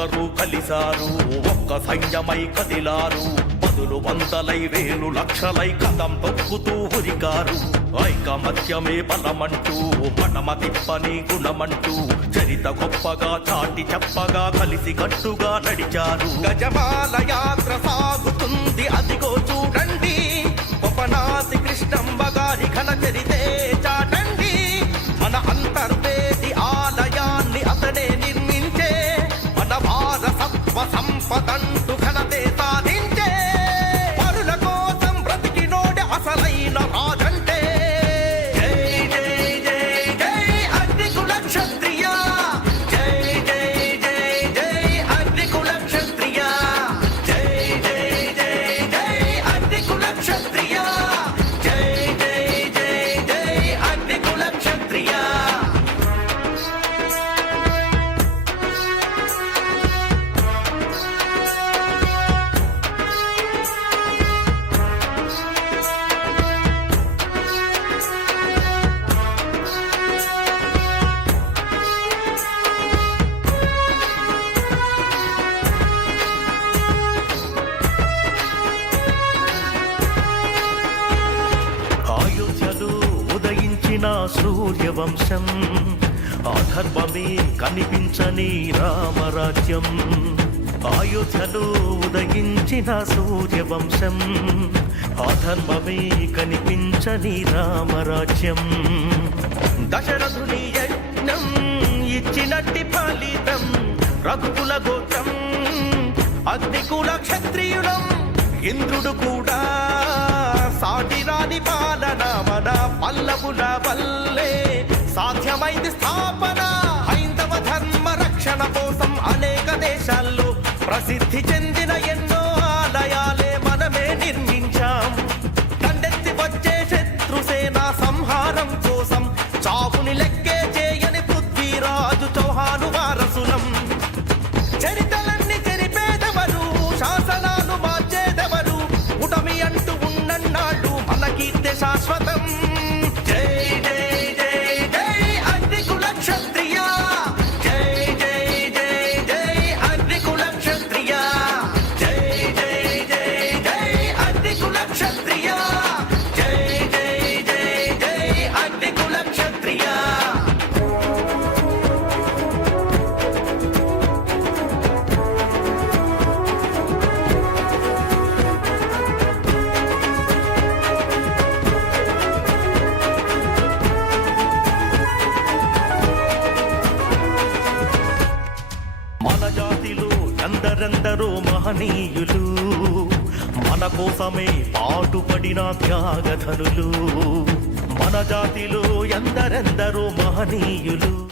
ఒక్కొక్కరు కలిశారు, ఒక్క సైన్యమై కదిలారు. పదులు వందలై వేలు లక్షలై కదం తొక్కుతూ ఉరికారు. ఐకమత్యమే బలమంటూ మడమ తిప్పని గుణమంటూ చరిత గొప్పగా చాటి చెప్పగా కలిసి కట్టుగా నడిచారు. గజమాల యాత్ర సాగుతుంది అదిగో చూడండి, గొప్పనాసి కృష్ణమ్మ గారి ఘన చరితే చాటండి. మన అంతర్వేది ఆలయాన్ని అతడే నిర్మించే, మన వారసత్వ సంపదంటూ ఘనతే సాధించే. పరుల కోసం బ్రతికినోడే అసలైన రాజంటే. జై జై జై జై అగ్నికుల క్షత్రియ, జై జై జై జై అగ్నికుల క్షత్రియ, జై జై జై జై అగ్నికుల క్షత్రియ, జై జై జై జై అగ్నికుల క్షత్రియ. అయోధ్యలో ఉదయించిన సూర్యవంశం, అధర్మమే కనిపించని రామరాజ్యం. అయోధ్యలో ఉదయించిన సూర్యవంశం, అధర్మమే కనిపించని రామరాజ్యం. దశరథుని యజ్ఞం ఇచ్చినట్టి ఫలితం, రఘుకుల గోత్రం అగ్నికుల క్షత్రియులం. ఇంద్రుడు కూడా సాటిరాని పాలన మన పల్లవుల వల్లే సాధ్యమైంది స్థాపన. హైందవ ధర్మ రక్షణ కోసం అనేక దేశాల్లో ప్రసిద్ధి చెందిన ఎన్నో ఆలయాలే మనమే నిర్మించాం. దండెత్తి వచ్చే శత్రుసేన సంహారం కోసం చావుని లెక్కే చేయని పృథ్వీరాజు చౌహాను వారసులం. చరితలన్నీ చెరిపేదెవరు, శాసనాలు మార్చేదెవరు, ఉటమి అంటూ ఉన్నన్నాళ్ళు మన కీర్తి శాశ్వతం. జై జై జై జై అగ్నికుల క్షత్రియ, జై జై జై జై అగ్నికుల క్షత్రియ, జై జై జై జై అగ్నికుల క్షత్రియ, జై జై జై జై అగ్నికుల క్షత్రియ. మన జాతిలో ఎందరెందరో మహనీయులు, మన కోసమే పాటుపడిన త్యాగధనులు. మన జాతిలో ఎందరెందరో మహనీయులు.